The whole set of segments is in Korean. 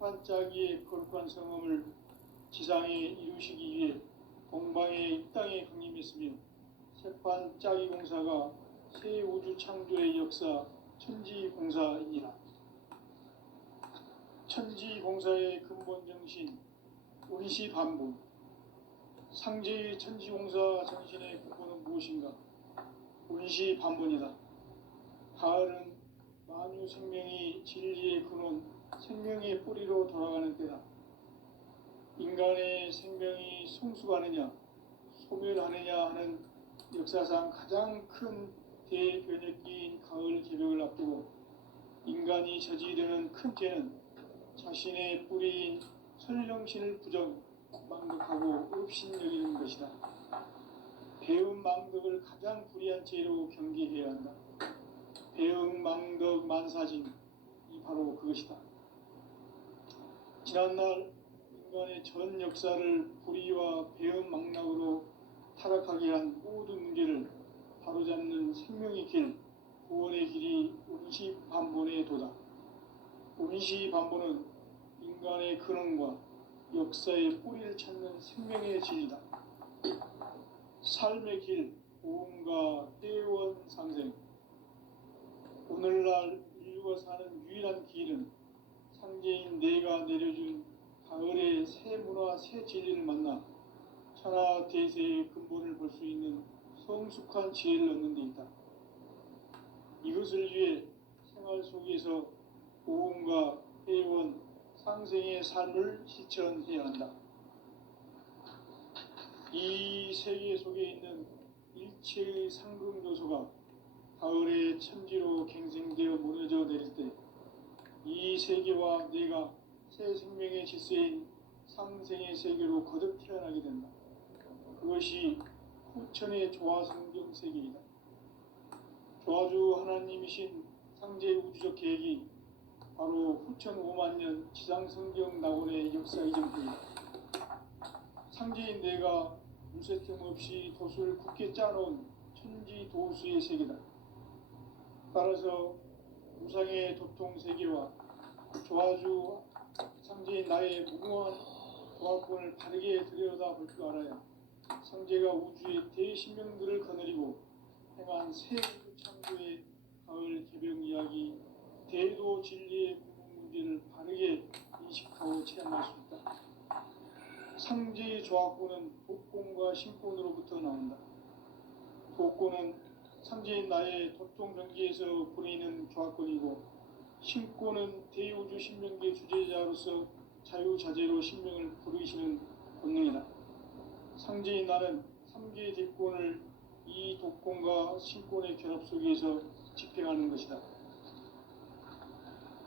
색반짜기의 거룩한 성음을 지상에 이루시기 위해 동방의 이 땅에 강림했으며 색반짜기 공사가 새 우주 창조의 역사 천지공사이니라. 천지공사의 근본 정신 운시반본. 상제의 천지공사 정신의 근본은 무엇인가? 운시반본이다. 가을은 만유 생명이 진리의 근원, 생명의 뿌리로 돌아가는 때다. 인간의 생명이 성숙하느냐, 소멸하느냐 하는 역사상 가장 큰 대변혁기인 가을 개벽을 앞두고 인간이 저지르는 큰 죄는 자신의 뿌리인 설령신을 망덕하고 업신여기는 것이다. 배은망덕을 가장 불의한 죄로 경계해야 한다. 배은망덕 만사진이 바로 그것이다. 지난날 인간의 전 역사를 불의와 배은망락으로 타락하게 한 모든 문제를 바로잡는 생명의 길, 구원의 길이 운시반본의 도다. 운시반본은 인간의 근원과 역사의 뿌리를 찾는 생명의 진리다. 삶의 길, 보험과 대원상생. 오늘날 인류가 사는 유일한 길은 상제인 내가 내려준 가을의 새 문화, 새 진리를 만나 천하 대세의 근본을 볼 수 있는 성숙한 지혜를 얻는 데 있다. 이것을 위해 생활 속에서 보험과 회원, 상생의 삶을 실천해야 한다. 이 세계 속에 있는 일체의 상승 요소가 가을의 천지로 갱생되어 무너져 내릴 때 이 세계와 내가 새 생명의 질서인 상생의 세계로 거듭 태어나게 된다. 그것이 후천의 조화성경 세계이다. 조화주 하나님이신 상제 우주적 계획이 바로 후천 5만년 지상성경 낙원의 역사 이전입니다. 상제인 내가 물새틈 없이 도수를 굳게 짜놓은 천지도수의 세계다. 따라서 우상의 도통세계와 조화주 상제인 나의 무궁한 조화권을 바르게 들여다볼 줄 알아야 상제가 우주의 대신명들을 거느리고 행한 새 우주 창조의 가을 개벽 이야기, 대도 진리의 궁극 문제를 바르게 인식하고 체험할 수 있다. 상제의 조화권은 독권과 신권으로부터 나온다. 독권은 상제인 나의 도통경계에서 보내는 조화권이고, 신권은 대우주 신명계 주제자로서 자유자재로 신명을 부르시는 권능이다. 상제인 나는 3개의 대권을 이 독권과 신권의 결합 속에서 집행하는 것이다.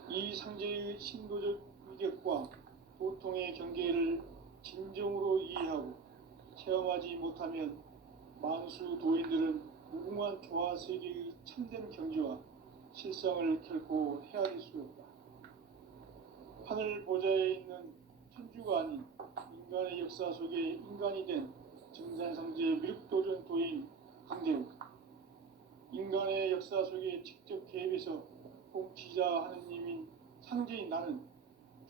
이 상제의 신도적 위격과 도통의 경계를 진정으로 이해하고 체험하지 못하면 만수 도인들은 무궁한 조화 세계의 참된 경지와 실상을 결코 헤아릴 수 없다. 하늘 보좌에 있는 천주가 아닌 인간의 역사 속에 인간이 된 증산상제의 미륵도전 도인 강재우, 인간의 역사 속에 직접 개입해서 통치자 하느님인 상제인 나는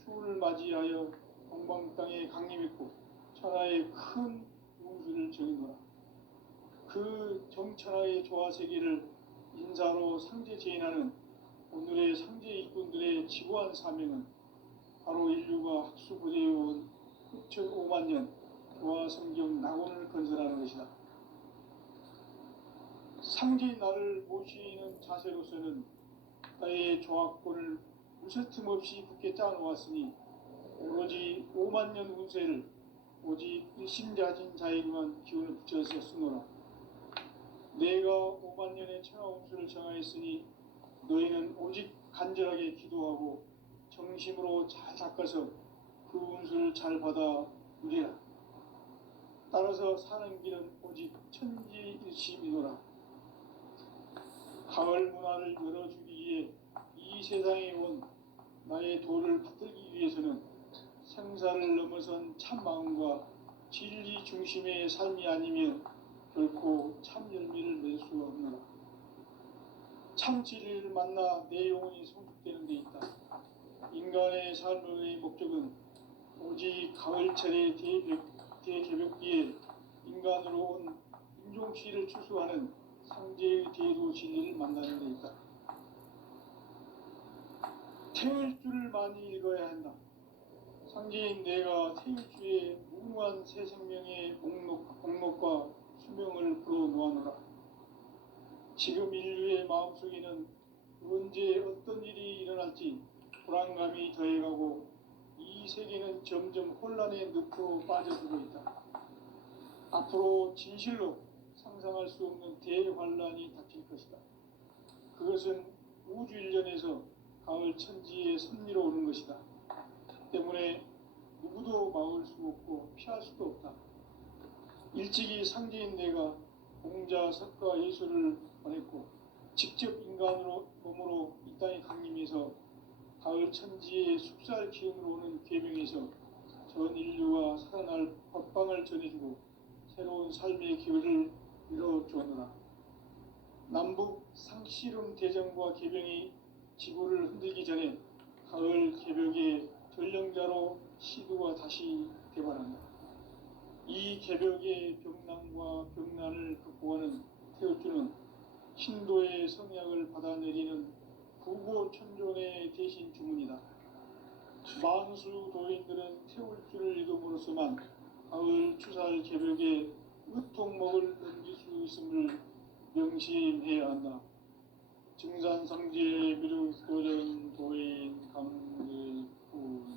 추운을 맞이하여 동방 땅에 강림했고 천하의 큰 운수를 정의노라. 그 정천하의 조화세계를 인사로 상제 제인하는 오늘의 상제 일꾼들의 지구한 사명은 바로 인류가 학수고대해온 후천 5만년 조화성경 낙원을 건설하는 것이다. 상제인 나를 모시는 자세로서는 나의 조화권을 무쇠틈 없이 굳게 짜놓았으니 오로지 5만년 운세를 오직 일심자진 자에게만 기운을 붙여서 쓰노라. 내가 5만년의 천하 운수를 정하였으니 너희는 오직 간절하게 기도하고 정심으로 잘 닦아서 그 운수를 잘 받아 누리라. 따라서 사는 길은 오직 천지일심이노라. 가을 문화를 열어주기 위해 이 세상에 온 나의 도를 받들기 위해서는 생사를 넘어선 참 마음과 진리 중심의 삶이 아니면 결코 참 열매를 낼 수 없노라. 참 진리를 만나 내 영혼이 성숙되는 데 있다. 인간의 삶의 목적은 오직 가을철의 대개벽기에 인간으로 온 인종시를 추수하는 상제의 대도 진리를 만나는 데 있다. 태울 줄을 많이 읽어야 한다. 상제인 내가 태울주의 무궁한 새 생명의 목록과 수명을 불어놓아노라. 지금 인류의 마음속에는 언제 어떤 일이 일어날지 불안감이 더해가고 이 세계는 점점 혼란의 늪으로 빠져들고 있다. 앞으로 진실로 상상할 수 없는 대환란이 닥칠 것이다. 그것은 우주 일련에서 가을 천지의 섭리로 오는 것이다. 때문에 누구도 막을 수 없고 피할 수도 없다. 일찍이 상제인 내가 공자, 석가, 예수를 보냈고 직접 인간으로 몸으로 이 땅에 강림해서 가을 천지의 숲살 기운으로 오는 계명에서 전 인류와 살아날 법방을 전해주고 새로운 삶의 기회를 이뤄주었노라. 남북 상씨름 대전과 계병이 지구를 흔들기 전에 가을 개벽의 전령자로 시두가 다시 개발한다. 이 개벽의 병난과 병난을 극복하는 태울주는 신도의 성약을 받아내리는 구고천존의 대신 주문이다. 만수 도인들은 태울주를 읽음으로써만 가을 추살 개벽에 으통목을 넘길 수 있음을 명심해야 한다. 증산상제 미륵도전 도인 강제군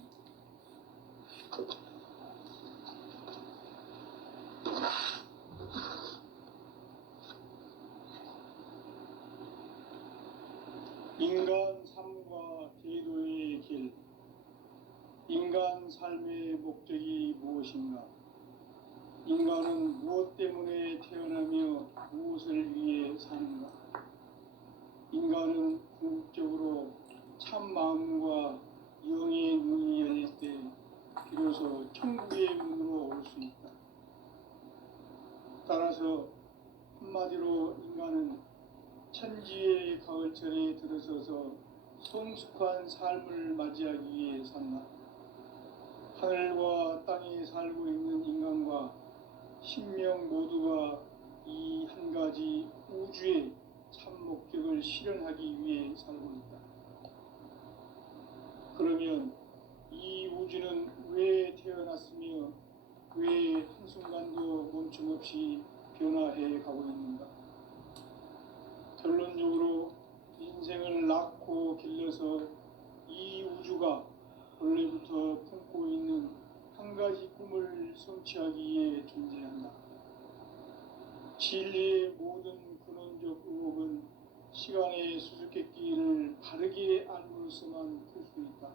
인간 삶과 제도의 길. 인간 삶의 목적이 무엇인가? 인간은 무엇 때문에 태어나며 무엇을 위해 사는가? 인간은 궁극적으로 참 마음과 영의 문이 열릴 때 비로소 천국의 문으로 올 수 있다. 따라서 한마디로 인간은 천지의 가을철에 들어서서 성숙한 삶을 맞이하기 위해 산다. 하늘과 땅에 살고 있는 인간과 신명 모두가 이 한 가지 우주의 참 목적을 실현하기 위해 살고 있다. 그러면 이 우주는 왜 태어났으며 왜 한순간도 멈춤없이 변화해 가고 있는가? 결론적으로 인생을 낳고 길러서 이 우주가 원래부터 품고 있는 한 가지 꿈을 성취하기 위해 존재한다. 진리의 모든 근원적 의혹은 시간의 수수께끼를 바르게 알므로써만 풀 수 있다.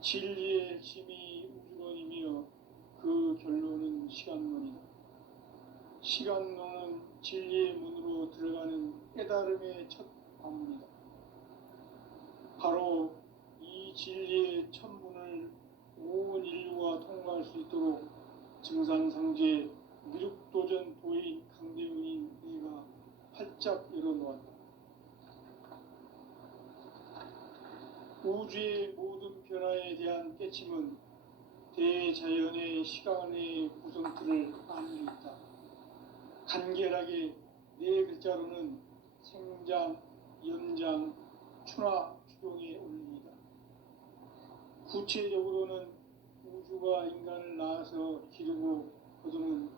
진리의 핵심이 우주론이며 그 결론은 시간론이다. 시간론은 진리의 문으로 들어가는 깨달음의 첫 관문이다. 바로 이 진리의 첫 문을 온 인류가 통과할 수 있도록 증산상제 미륵도전 도인 강대훈인 내가 활짝 열어놓았다. 우주의 모든 변화에 대한 깨침은 대자연의 시간의 구성틀을 안고 있다. 간결하게 네 글자로는 생장, 연장, 추나 추동의 원리이다. 구체적으로는 우주가 인간을 낳아서 기르고 거두는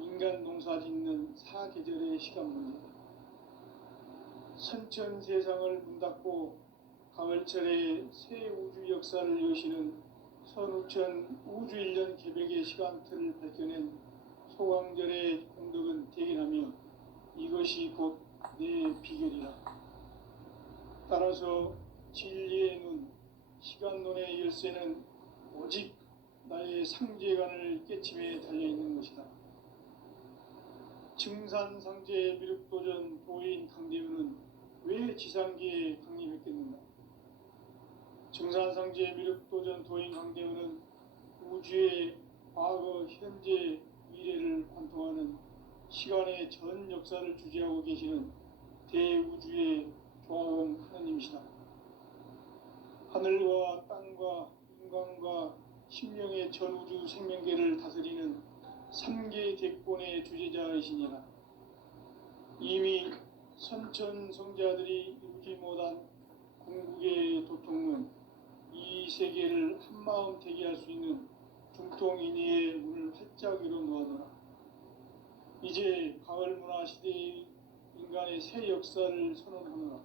인간 농사 짓는 사계절의 시간 문제다. 선천 세상을 문 닫고 가을철에 새 우주 역사를 여시는 선우천 우주일년 개벽의 시간틀을 밝혀낸 소강절의 공덕은 대견하며 이것이 곧 내 비결이라. 따라서 진리의 눈, 시간론의 열쇠는 오직 나의 상제관을 깨침에 달려있는 것이다. 증산상제 미륵도전 도인 강대훈은 왜 지상계에 강림했겠는가? 증산상제 미륵도전 도인 강대훈은 우주의 과거, 현재, 미래를 관통하는 시간의 전 역사를 주재하고 계시는 대우주의 조화원 하느님이시다. 하늘과 땅과 인간과 신명의 전우주 생명계를 다스리는 삼계 대권의 주제자이시니라. 이미 선천성자들이 이루지 못한 궁극의 도통은 이 세계를 한마음 되게 할 수 있는 중통인의의 문을 활짝 열어놓아노라. 이제 가을 문화 시대의 인간의 새 역사를 선언하노라.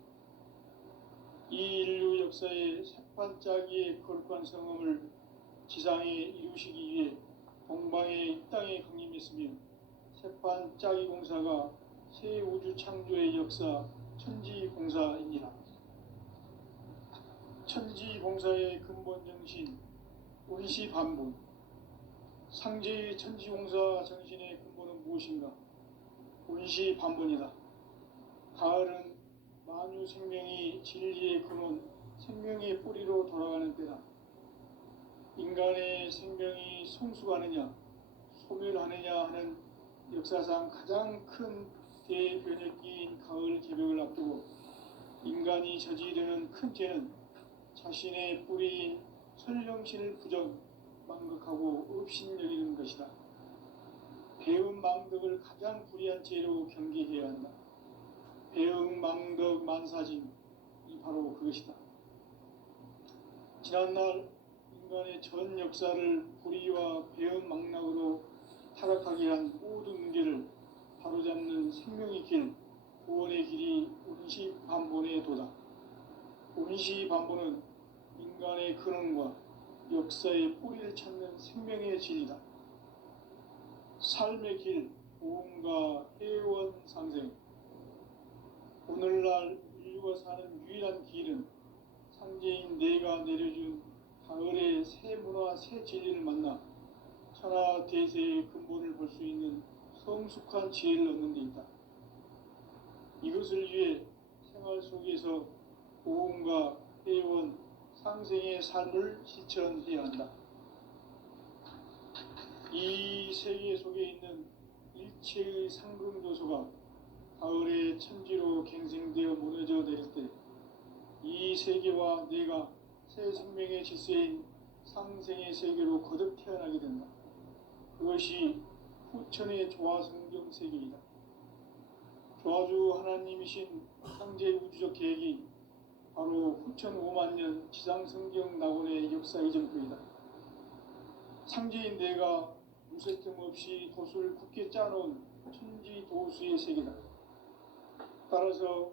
이 인류 역사의 새반짝이의 거룩한 성음을 지상에 이루시기 위해 동방의 이 땅에 강림했으며 새반짝이 공사가 새 우주 창조의 역사 천지공사이니라. 천지공사의 근본 정신 운시반본. 상제의 천지공사 정신의 근본은 무엇인가? 운시반본이다. 가을은 만유 생명이 진리의 근원, 생명의 뿌리로 돌아가는 때다. 인간의 생명이 성숙하느냐, 소멸하느냐 하는 역사상 가장 큰 대변혁기인 가을 개벽을 앞두고 인간이 저지르는 큰 죄는 자신의 뿌리인 설령신을 부정, 망극하고 업신여기는 것이다. 배은망덕을 가장 불의한 죄로 경계해야 한다. 배은망덕 만사진이 바로 그것이다. 지난날 인간의 전 역사를 불의와 배은망락으로 타락하게 한 모든 문제를 바로잡는 생명의 길, 구원의 길이 운시반본의 도다. 운시반본은 인간의 근원과 역사의 뿌리를 찾는 생명의 진리다. 삶의 길, 보험과 회원 상생. 오늘날 인류가 사는 유일한 길은 상제인 내가 내려준 가을의 새 문화, 새 진리를 만나 천하 대세의 근본을 볼 수 있는 성숙한 지혜를 얻는 데 있다. 이것을 위해 생활 속에서 보험과 회원, 상생의 삶을 실천해야 한다. 이 세계 속에 있는 일체의 상금 요소가 가을의 천지로 갱생되어 무너져 내릴 때 이 세계와 내가 새 생명의 질서인 상생의 세계로 거듭 태어나게 된다. 그것이 후천의 조화성경 세계이다. 조화주 하나님이신 상제 우주적 계획이 바로 후천 5만 년 지상성경 낙원의 역사 이전표이다. 상제인 내가 무쇠틈 없이 도수를 굳게 짜놓은 천지도수의 세계다. 따라서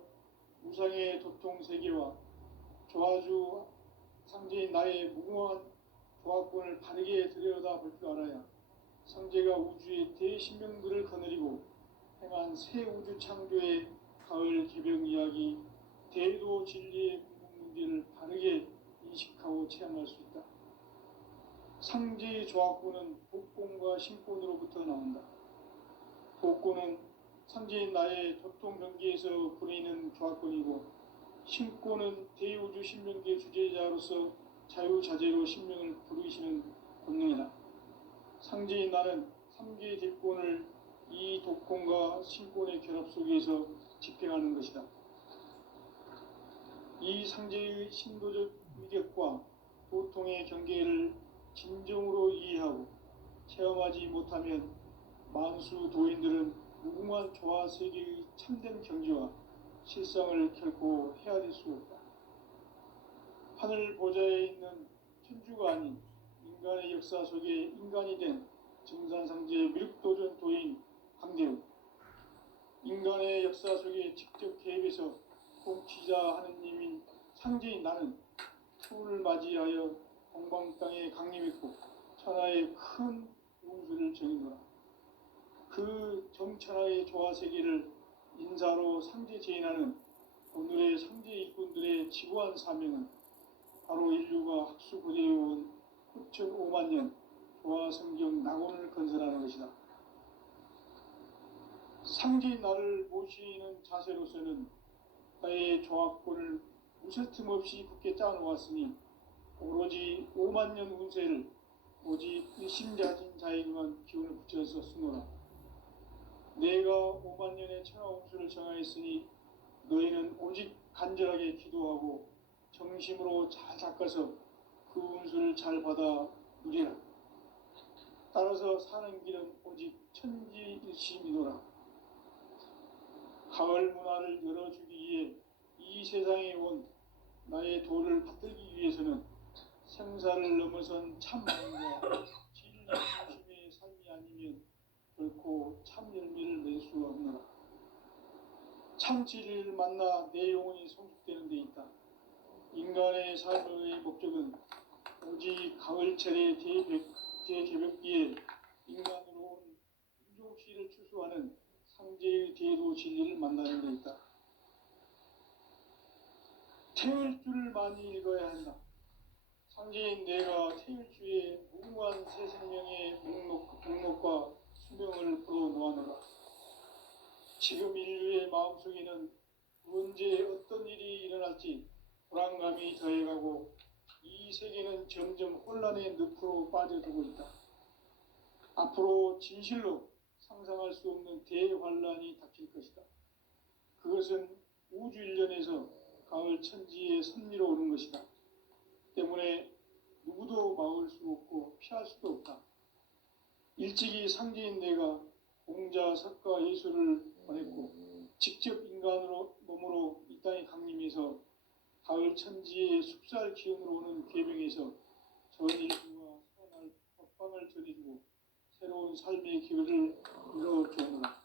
무상의 도통 세계와 조화주 상제인 나의 무궁한 조화권을 바르게 들여다볼 줄 알아야 상제가 우주의 대신명들을 거느리고 행한 새 우주 창조의 가을 개벽 이야기, 대도 진리의 궁극 문제를 바르게 인식하고 체험할 수 있다. 상제의 조화권은 복권과 신권으로부터 나온다. 복권은 상제인 나의 도통 경계에서 부리는 조화권이고, 신권은 대우주 신명계 주제자로서 자유자재로 신명을 부르시는 권능이다. 상제인 나는 3개의 대권을 이 독권과 신권의 결합 속에서 집행하는 것이다. 이 상제의 신도적 위력과 도통의 경계를 진정으로 이해하고 체험하지 못하면 만수 도인들은 무궁한 조화 세계의 참된 경지와 실상을 결코 헤아릴 수 없다. 하늘 보좌에 있는 천주가 아닌 인간의 역사 속에 인간이 된 증산상제의 미륵도전 도인 강대우, 인간의 역사 속에 직접 개입해서 통치자 하느님인 상제인 나는 추운을 맞이하여 동방 땅에 강림했고 천하의 큰 운수를 정의노라. 그 정천하의 조화 세계를 인사로 상제 제인하는 오늘의 상제 일꾼들의 지구한 사명은 바로 인류가 학수고대해온 후천 5만 년 조화 성경 낙원을 건설하는 것이다. 상제인 나를 모시는 자세로서는 나의 조화권을 무쇠틈 없이 굳게 짜놓았으니 오로지 5만 년 운세를 오직 일심자진 자에게만 기운을 붙여서 쓰노라. 내가 5만 년의 천하 운수를 정하였으니 너희는 오직 간절하게 기도하고 정심으로 잘 닦아서 그 운수를 잘 받아 누리라. 따라서 사는 길은 오직 천지일심이노라. 가을 문화를 열어주기 위해 이 세상에 온 나의 도를 받들기 위해서는 생사를 넘어선 참마음과 진리 중심의 삶이 아니면 결코 참 열매를 낼 수 없노라. 참 진리를 만나 내 영혼이 성숙되는 데 있다. 인간의 삶의 목적은 오직 가을철의 대개벽기에 인간으로 온 인종씨를 추수하는 상제의 대도 진리를 만나는 데 있다. 태울 줄을 많이 읽어야 한다. 상제인 내가 태울 주의 무궁한 새 생명의 목록과 수명을 풀어놓아노라. 지금 인류의 마음속에는 언제 어떤 일이 일어날지 불안감이 더해가고 이 세계는 점점 혼란의 늪으로 빠져들고 있다. 앞으로 진실로 상상할 수 없는 대환란이 닥칠 것이다. 그것은 우주 일련에서 가을 천지의 섭리로 오는 것이다. 때문에 누구도 막을 수 없고 피할 수도 없다. 일찍이 상제인 내가 공자, 석가, 예수를 보냈고 직접 인간으로 몸으로 이 땅에 강림해서 가을 천지의 숲살 기운으로 오는 계명에서 전 인류와 선할 법방을 전해주고 새로운 삶의 기회를 이뤄주노라.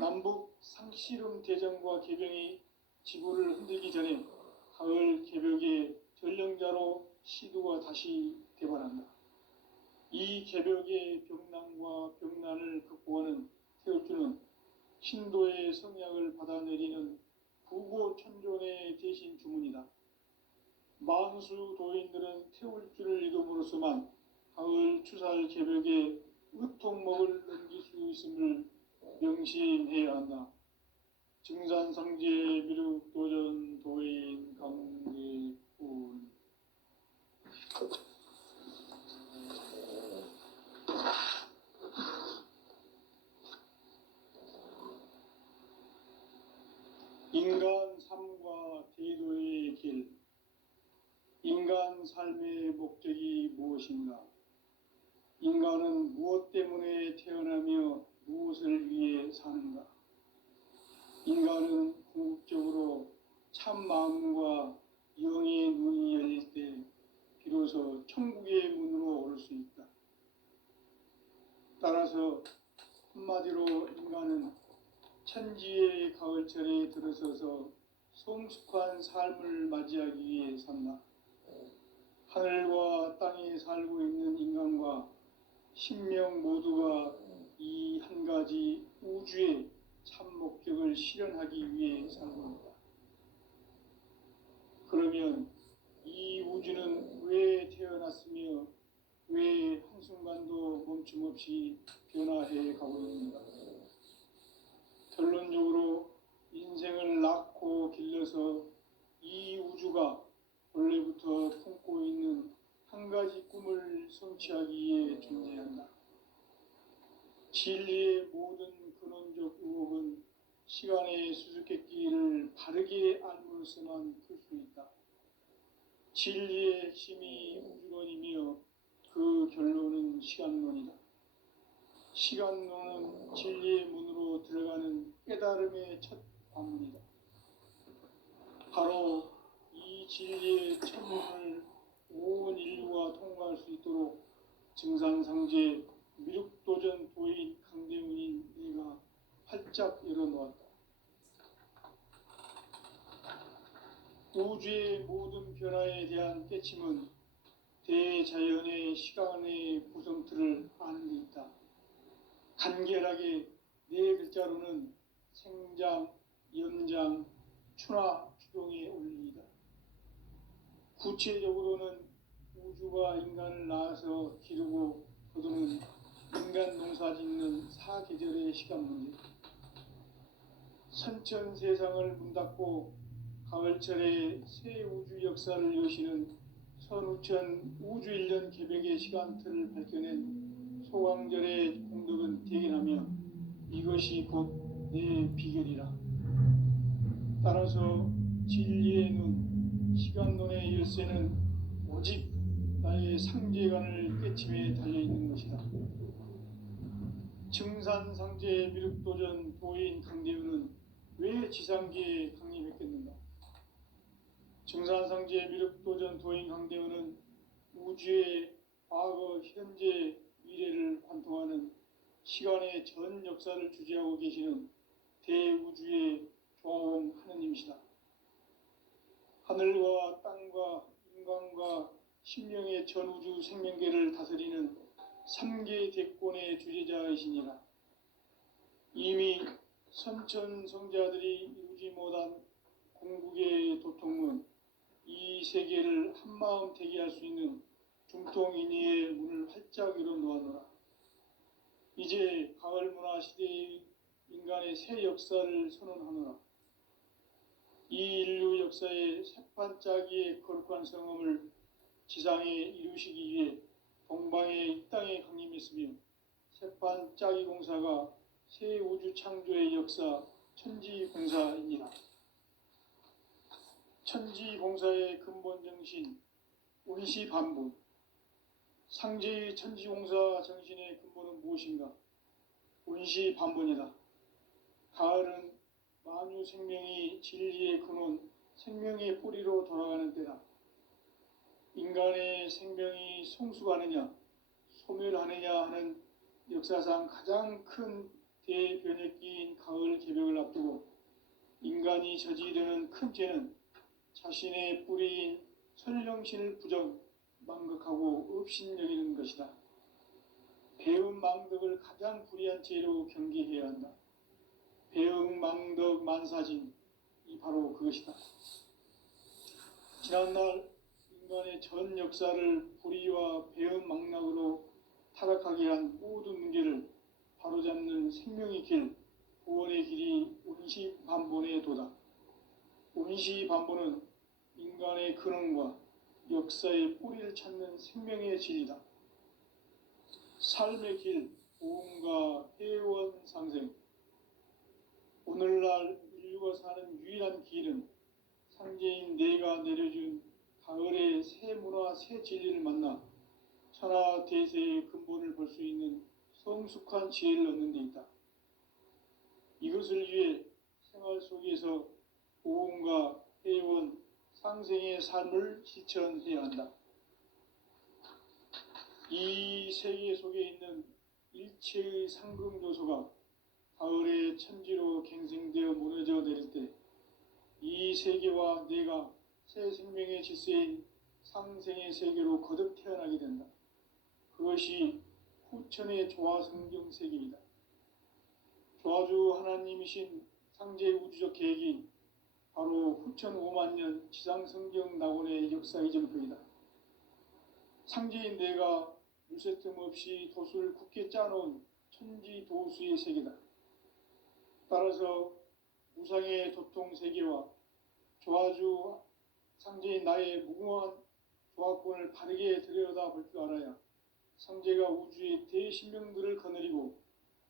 남북 상씨름 대전과 개병이 지구를 흔들기 전에 가을 개벽의 전령자로 시도가 다시 대발한다. 이 개벽의 병난과 병난을 극복하는 태울주는 신도의 성약을 받아내리는 부고천존의 대신 주문이다. 만수 도인들은 태울주를 이름으로서만 가을 추살 개벽에 의통목을 넘길 수 있음을 명심해야 한다. 증산상제 미륵도전 도인 강대군. 인간 삶과 대도의 길. 인간 삶의 목적이 무엇인가? 인간은 무엇 때문에 태어나며 무엇을 위해 사는가? 인간은 궁극적으로 참 마음과 영의 눈이 열릴 때 비로소 천국의 문으로 오를 수 있다. 따라서 한마디로 인간은 천지의 가을철에 들어서서 성숙한 삶을 맞이하기 위해 산다. 하늘과 땅에 살고 있는 인간과 신명 모두가 이 한 가지 우주의 참 목적을 실현하기 위해 살고 있다. 그러면 이 우주는 왜 태어났으며 왜 한순간도 멈춤 없이 변화해 가고 있는가? 결론적으로 인생을 낳고 길러서 이 우주가 원래부터 품고 있는 한 가지 꿈을 성취하기 위해 존재한다. 진리의 모든 근원적 의혹은 시간의 수수께끼를 바르게 알므로서만 풀 수 있다. 진리의 핵심이 우주론이며 그 결론은 시간론이다. 시간론은 진리의 문으로 들어가는 깨달음의 첫 관문이다. 바로 이 진리의 첫 문을 온 인류가 통과할 수 있도록 증산상제 미륵도전 도인 강대문인 내가 활짝 열어놓았다. 우주의 모든 변화에 대한 깨침은 대자연의 시간의 구성틀을 아는 데 있다. 간결하게 네 글자로는 생장, 연장, 추나 추동의 원리이다. 구체적으로는 우주가 인간을 낳아서 기르고 거두는 인간 농사 짓는 사계절의 시간 문제. 선천 세상을 문닫고 가을철에 새 우주 역사를 여시는 선우천 우주일년 개벽의 시간틀을 밝혀낸 소강절의 공덕은 대견하며 이것이 곧 내 비결이라. 따라서 진리의 눈, 시간론의 열쇠는 오직 나의 상제관을 깨침에 달려있는 것이다. 증산상제 미륵도전 도인 강대우는 왜 지상계에 강림했겠는가? 증산상제 미륵도전 도인 강대우는 우주의 과거, 현재, 미래를 관통하는 시간의 전 역사를 주재하고 계시는 대우주의 조화원 하느님이시다. 하늘과 땅과 인간과 신명의 전우주 생명계를 다스리는 3계 대권의 주재자이시니라. 이미 선천성자들이 이루지 못한 궁극의 도통은 이 세계를 한마음 대기할 수 있는 중통인의의 문을 활짝 열어 놓았노라. 이제 가을 문화 시대의 인간의 새 역사를 선언하노라. 이 인류 역사의 새판짜기의 거룩한 성음을 지상에 이루시기 위해 동방의 이 땅에 강림했으며 새판짜기 공사가 새 우주 창조의 역사 천지공사이니라. 천지공사의 근본 정신 운시반본. 상제의 천지공사 정신의 근본은 무엇인가? 운시반본이다. 가을은 만유 생명이 진리의 근원, 생명의 뿌리로 돌아가는 때다. 인간의 생명이 성숙하느냐, 소멸하느냐 하는 역사상 가장 큰 대변혁기인 가을 개벽을 앞두고 인간이 저지르는 큰 죄는 자신의 뿌리인 설령신을 부정, 망극하고 업신여기는 것이다. 배움 망덕을 가장 불의한 죄로 경계해야 한다. 배움 망덕 만사진, 이 바로 그것이다. 지난날 인간의 전 역사를 불의와 배움 망락으로 타락하게 한 모든 문제를 바로잡는 생명의 길, 구원의 길이 운시반본의 도다. 운시반본은 인간의 근원과 역사의 뿌리를 찾는 생명의 진리다. 삶의 길, 보험과 회원 상생. 오늘날 인류가 사는 유일한 길은 상제인 내가 내려준 가을의 새 문화, 새 진리를 만나 천하 대세의 근본을 볼 수 있는 성숙한 지혜를 얻는 데 있다. 이것을 위해 생활 속에서 보험과 회원, 상생의 삶을 실천해야 한다. 이 세계 속에 있는 일체의 상금 요소가 가을의 천지로 갱생되어 무너져 내릴 때 이 세계와 내가 새 생명의 질서인 상생의 세계로 거듭 태어나게 된다. 그것이 후천의 조화 성경 세계이다. 조화주 하나님이신 상제 우주적 계획이 바로 후천 5만 년 지상 성경 낙원의 역사 이전표이다. 상제인 내가 물새틈 없이 도수를 굳게 짜놓은 천지 도수의 세계다. 따라서 무상의 도통 세계와 조화주 상제인 나의 무궁한 조화권을 바르게 들여다볼 줄 알아야 상제가 우주의 대신명들을 거느리고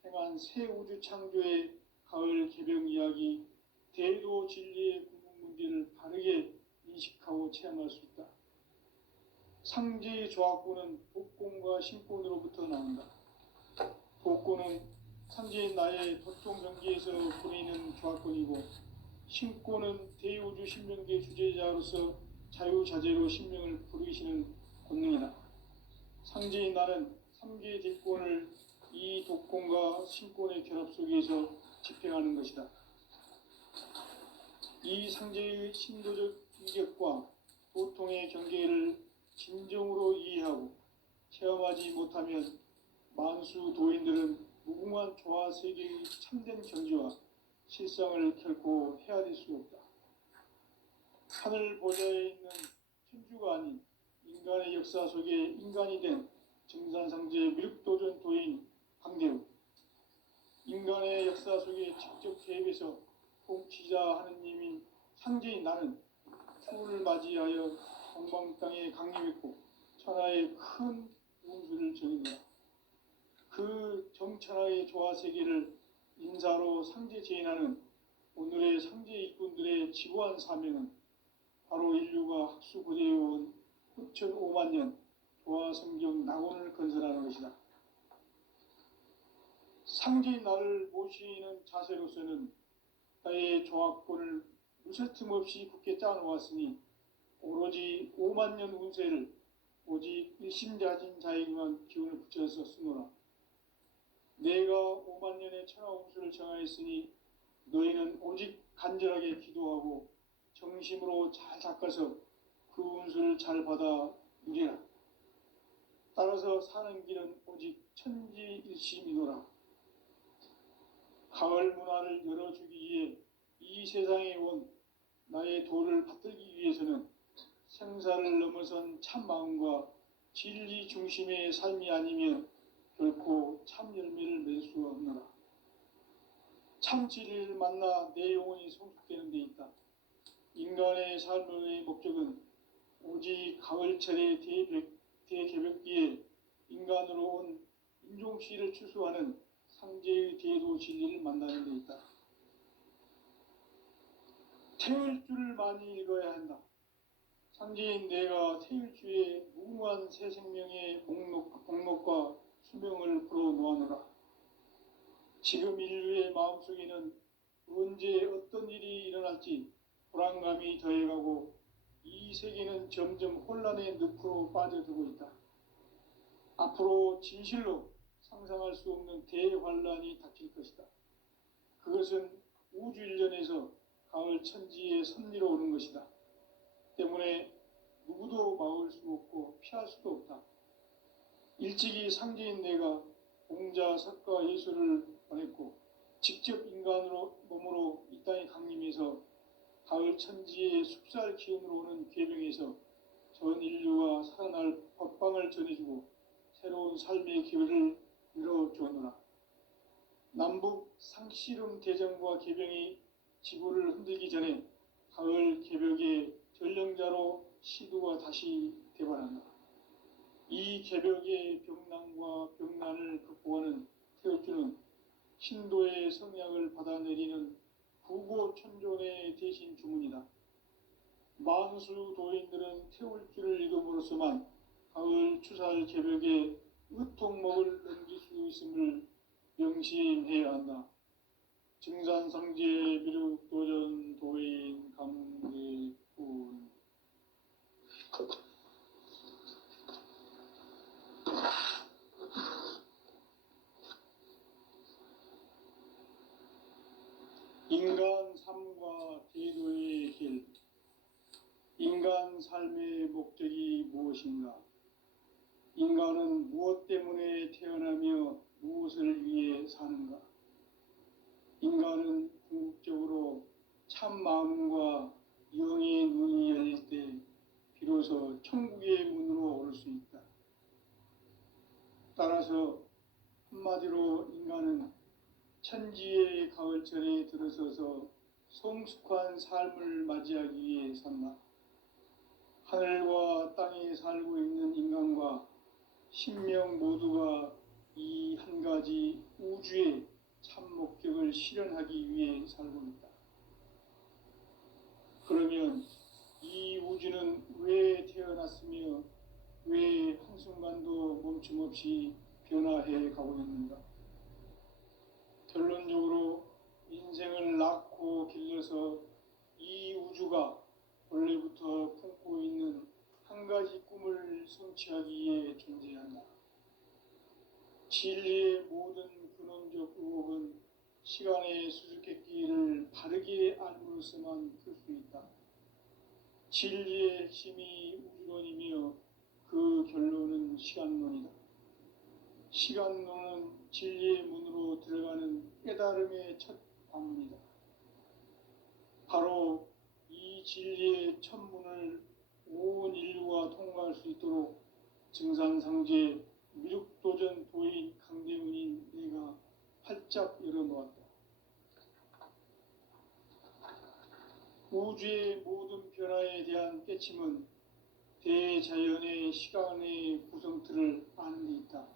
행한 새 우주 창조의 가을 개벽 이야기, 대도 진리의 궁극 문제를 바르게 인식하고 체험할 수 있다. 상제의 조화권은 복권과 신권으로부터 나온다. 복권은 상제인 나의 도통 경계에서 보이는 조화권이고, 신권은 대우주 신명계 주제자로서 자유자재로 신명을 부르시는 권능이다. 상제인 나는 3개 대권을 이 독권과 신권의 결합 속에서 집행하는 것이다. 이 상제의 신도적 이격과 도통의 경계를 진정으로 이해하고 체험하지 못하면 만수 도인들은 무궁한 조화 세계의 참된 경지와 실상을 결코 헤아릴 수 없다. 하늘 보좌에 있는 천주가 아닌 인간의 역사 속에 인간이 된 증산상제 미륵도전 도인 강대우. 인간의 역사 속에 직접 개입해서 통치자 하느님인 상제인 나는 추운을 맞이하여 동방 땅에 강림했고 천하의 큰 운수를 정의노라. 그 정천하의 조화 세계를 인사로 상제 제인하는 오늘의 상제 일꾼들의 지고한 사명은 바로 인류가 학수고대해온 후천 5만 년 조화성경 낙원을 건설하는 것이다. 상제인 나를 모시는 자세로서는 나의 조합권을 무설틈 없이 굳게 짜놓았으니 오로지 5만 년 운세를 오직 일심자진 자에게만 기운을 붙여서 쓰노라. 내가 5만 년의 천하 운수를 정하였으니 너희는 오직 간절하게 기도하고 정심으로 잘 닦아서 그 운수를 잘 받아 누리라. 따라서 사는 길은 오직 천지일심이노라. 가을 문화를 열어주기 위해 이 세상에 온 나의 도를 받들기 위해서는 생사를 넘어선 참 마음과 진리 중심의 삶이 아니면 결코 참 열매를 맺을 수 없노라. 참 진리를 만나 내 영혼이 성숙되는 데 있다. 인간의 삶의 목적은 오직 가을철의 대개벽기에 인간으로 온 인종씨를 추수하는 상제의 대도 진리를 만나는 데 있다. 태일주를 많이 읽어야 한다. 상제인 내가 태일주의 무궁한 새 생명의 목록과 수명을 풀어놓아노라. 지금 인류의 마음속에는 언제 어떤 일이 일어날지 불안감이 더해가고 이 세계는 점점 혼란의 늪으로 빠져들고 있다. 앞으로 진실로 상상할 수 없는 대환란이 닥칠 것이다. 그것은 우주 일련에서 가을 천지의 섭리로 오는 것이다. 때문에 누구도 막을 수 없고 피할 수도 없다. 일찍이 상제인 내가 공자, 석가, 예수를 보냈고 직접 인간으로 몸으로 이 땅에 강림해서 가을 천지의 숲살 기운으로 오는 궤병에서 전 인류가 살아날 법방을 전해주고 새로운 삶의 기회를 열어주었노라. 남북 상씨름 대전과 개병이 지구를 흔들기 전에 가을 개벽의 전령자로 시도가 다시 대발한다. 이 개벽의 병난과 병난을 극복하는 태우주는 신도의 성약을 받아내리는 부고천존의 대신 주문이다. 만수 도인들은 태울주를 읽음으로써만 가을 추살 개벽에 의통목을 넘길 수 있음을 명심해야 한다. 증산상제 미륵도전 도인 감대군. 인간 삶과 제도의 길. 인간 삶의 목적이 무엇인가? 인간은 무엇 때문에 태어나며 무엇을 위해 사는가? 인간은 궁극적으로 참 마음과 영의 눈이 열릴 때 비로소 천국의 문으로 오를 수 있다. 따라서 한마디로 인간은 천지의 가을철에 들어서서 성숙한 삶을 맞이하기 위해 산다. 하늘과 땅에 살고 있는 인간과 신명 모두가 이 한 가지 우주의 참 목적을 실현하기 위해 살고 있다. 그러면 이 우주는 왜 태어났으며 왜 한순간도 멈춤없이 변화해 가고 있는가? 결론적으로 인생을 낳고 길러서 이 우주가 원래부터 품고 있는 한 가지 꿈을 성취하기 위해 존재한다. 진리의 모든 근원적 의혹은 시간의 수수께끼를 바르게 알므로서만 풀 수 있다. 진리의 핵심이 우주론이며 그 결론은 시간론이다. 시간론은 진리의 문으로 들어가는 깨달음의 첫 방문이다. 바로 이 진리의 첫 문을 온 인류가 통과할 수 있도록 증산상제 미륵도전 도인 강대문인 내가 활짝 열어놓았다. 우주의 모든 변화에 대한 깨침은 대자연의 시간의 구성틀을 아는 데 있다.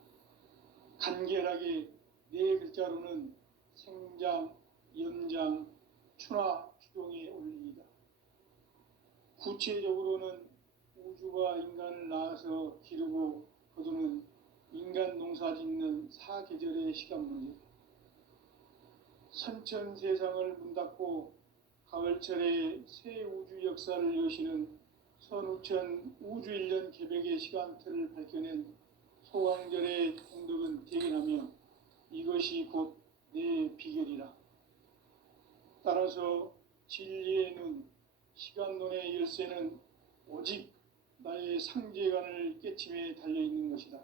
간결하게 네 글자로는 생장, 연장, 추나 추동의 원리이다. 구체적으로는 우주가 인간을 낳아서 기르고 거두는 인간 농사 짓는 사계절의 시간 문제, 선천 세상을 문 닫고 가을철에 새 우주 역사를 여시는 선우천 우주 1년 개벽의 시간틀을 밝혀낸 소강절의 공덕은 대견하며 이것이 곧 내 비결이라. 따라서 진리의 눈, 시간론의 열쇠는 오직 나의 상제관을 깨침에 달려있는 것이다.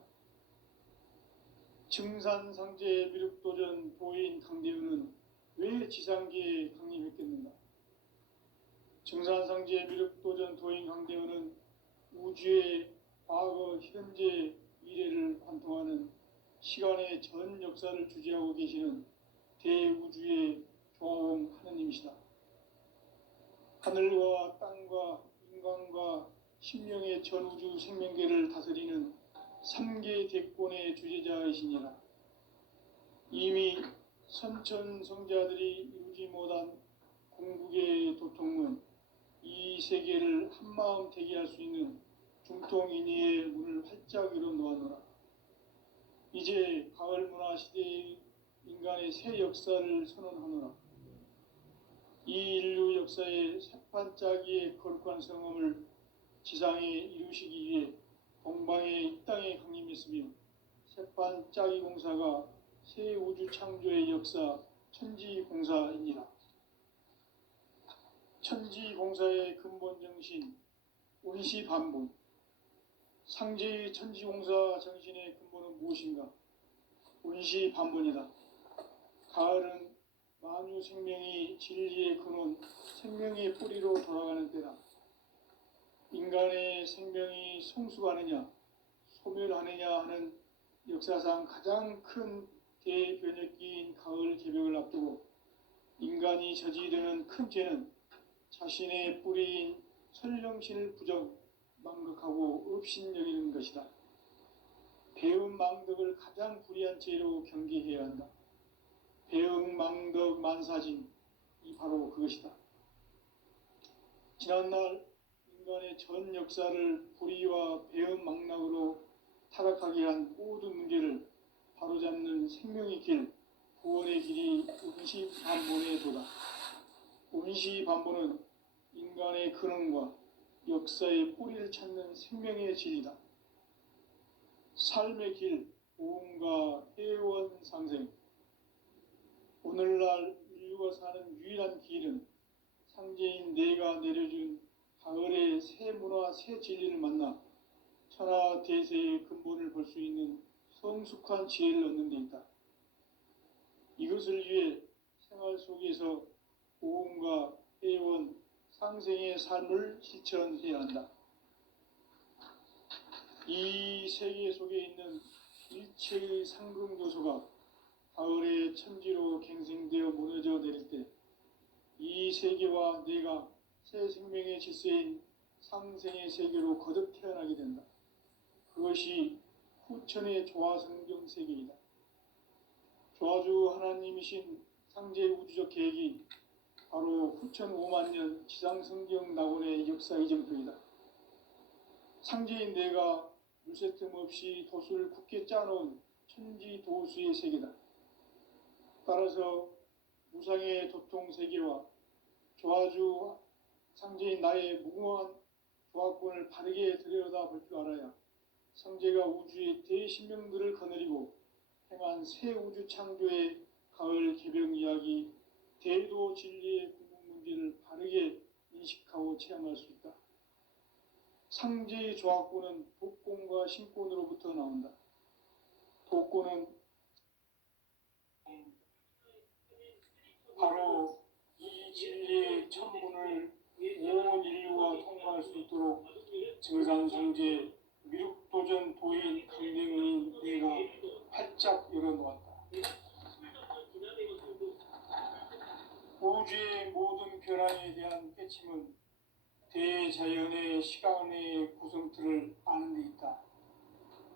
증산상제 미륵도전 도인 강대우는 왜 지상계에 강림했겠는가? 증산상제 미륵도전 도인 강대우는 우주의 과거, 현재, 미래를 관통하는 시간의 전 역사를 주재하고 계시는 대우주의 조화홍 하느님이시다. 하늘과 땅과 인간과 신명의 전우주 생명계를 다스리는 3계 대권의 주제자이시니라. 이미 선천성자들이 이루지 못한 궁극의 도통문, 이 세계를 한마음 되게 할 수 있는 중통인의의 문을 활짝 열어 놓아노라. 이제 가을 문화 시대의 인간의 새 역사를 선언하노라. 이 인류 역사의 새반짝이의 거룩한 성험을 지상에 이루시기 위해 동방의 이 땅에 강림했으며 새반짝이 공사가 새 우주 창조의 역사 천지공사이니라. 천지공사의 근본 정신 운시반본, 상제의 천지공사 정신의 근본은 무엇인가? 운시반본이다. 가을은 만유 생명이 진리의 근원, 생명의 뿌리로 돌아가는 때다. 인간의 생명이 성숙하느냐, 소멸하느냐 하는 역사상 가장 큰 대변혁기인 가을 개벽을 앞두고 인간이 저지르는 큰 죄는 자신의 뿌리인 설령신을 부정, 망극하고 업신여기는 것이다. 배움 망덕을 가장 불의한 죄로 경계해야 한다. 배움 망덕 만사진, 이 바로 그것이다. 지난날 인간의 전 역사를 불의와 배움 망락으로 타락하게 한 모든 문제를 바로잡는 생명의 길, 구원의 길이 운시반본의 도다. 운시반본은 인간의 근원과 역사의 뿌리를 찾는 생명의 진리다. 삶의 길, 보험과 해원상생. 오늘날 인류가 사는 유일한 길은 상제인 내가 내려준 가을의 새 문화, 새 진리를 만나 천하 대세의 근본을 볼 수 있는 성숙한 지혜를 얻는 데 있다. 이것을 위해 생활 속에서 보험과 해원, 상생의 삶을 실천해야 한다. 이 세계 속에 있는 일체의 상금 요소가 가을의 천지로 갱생되어 무너져 내릴 때 이 세계와 내가 새 생명의 질서인 상생의 세계로 거듭 태어나게 된다. 그것이 후천의 조화성경 세계이다. 조화주 하나님이신 상제 우주적 계획이 바로 후천 5만 년 지상성경 낙원의 역사 이정표이다. 상제인 내가 물새 틈 없이 도수를 굳게 짜놓은 천지 도수의 세계다. 따라서 무상의 도통 세계와 조화주 상제인 나의 무궁한 조화권을 바르게 들여다 볼 줄 알아야 상제가 우주의 대신명들을 거느리고 행한 새 우주 창조의 가을 개벽 이야기, 대도 진리의 궁극 문제를 바르게 인식하고 체험할 수 있다. 상제의 조화권은 독권과 신권으로부터 나온다. 독권은 바로 이 진리의 천문을 온 인류가 통과할 수 있도록 증산상제 미륵도전 도인 강대우인 내가 활짝 열어놓았다. 우주의 모든 변화에 대한 깨침은 대자연의 시간의 구성틀을 아는 데 있다.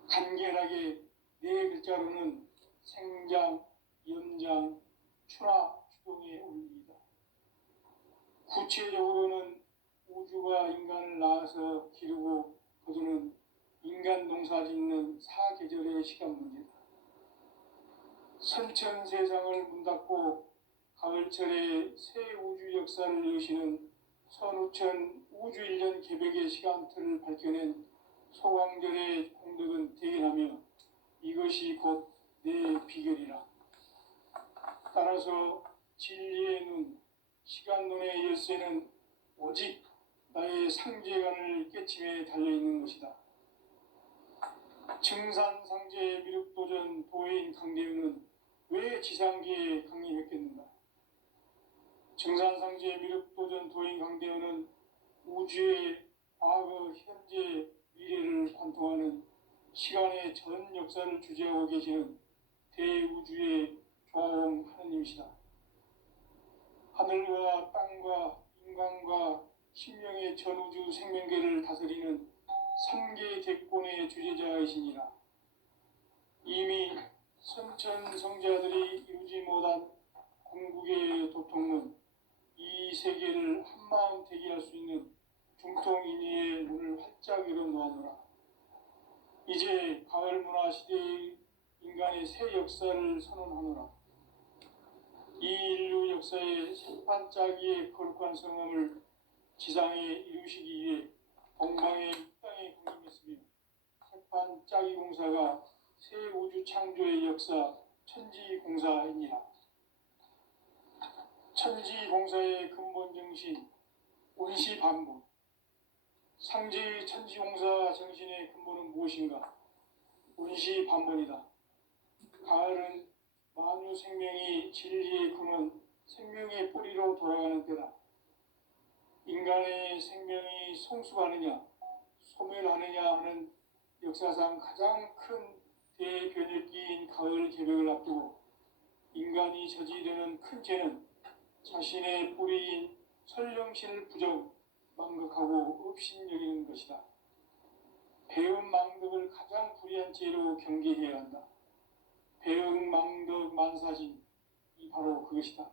간결하게 네 글자로는 생장, 연장, 추나, 추동의 원리이다. 구체적으로는 우주가 인간을 낳아서 기르고 거두는 인간 농사 짓는 사계절의 시간 문제다. 선천 세상을 문 닫고 가을철에 새 우주 역사를 여시는 선우천 우주일년 개백의 시간틀을 밝혀낸 소강절의 공덕은 대견하며 이것이 곧 내 비결이라. 따라서 진리의 눈, 시간론의 열쇠는 오직 나의 상제관을 깨침에 달려있는 것이다. 증산상제 미륵도전 도인 강대우는 왜 지상계에 강림했겠는가? 증산상제 미륵도전 도인 강대우는 우주의 과거, 현재, 미래를 관통하는 시간의 전 역사를 주재하고 계시는 대우주의 조화홍 하느님이시다. 하늘과 땅과 인간과 신명의 전우주 생명계를 다스리는 3개 대권의 주제자이시니라. 이미 선천성자들이 이루지 못한 궁극의 도통론, 이 세계를 한마음 대기할 수 있는 중통인의의 문을 활짝 열어놓아노라. 이제 가을 문화 시대의 인간의 새 역사를 선언하노라. 이 인류 역사의 새판짜기의 거룩한 성함을 지상에 이루시기 위해 동방의 땅에 강림했으며 새판짜기 공사가 새 우주 창조의 역사 천지공사이니라. 천지공사의 근본 정신 원시반복. 상제의 천지공사 정신의 근본은 무엇인가? 원시반복이다. 가을은 만유 생명이 진리의 근원, 생명의 뿌리로 돌아가는 때다. 인간의 생명이 성숙하느냐, 소멸하느냐 하는 역사상 가장 큰 대변혁기인 가을 개벽을 앞두고 인간이 저지르는 큰 죄는 자신의 뿌리인 설령신을 부정, 망극하고 업신여기는 것이다. 배음 망덕을 가장 불의한 죄로 경계해야 한다. 배음 망덕 만사진이 바로 그것이다.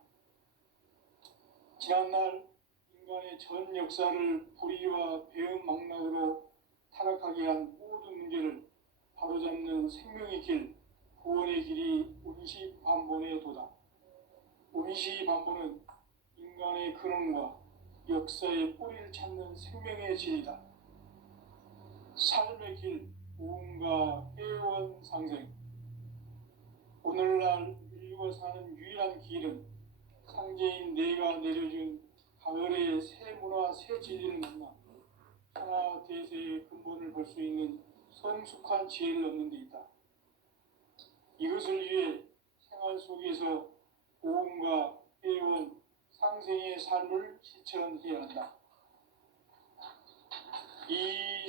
지난날 인간의 전 역사를 불의와 배음 망락으로 타락하게 한 모든 문제를 바로잡는 생명의 길, 구원의 길이 원시반본의 도다. 원시반본은 인간의 근원과 역사의 뿌리를 찾는 생명의 진리다. 삶의 길, 무언가 회원 상생. 오늘날 인류가 사는 유일한 길은 상제인 내가 내려준 가을의 새 문화, 새 진리를 만나 천하 대세의 근본을 볼 수 있는 성숙한 지혜를 얻는 데 있다. 이것을 위해 생활 속에서 보험과 회원, 상생의 삶을 실천해야 한다. 이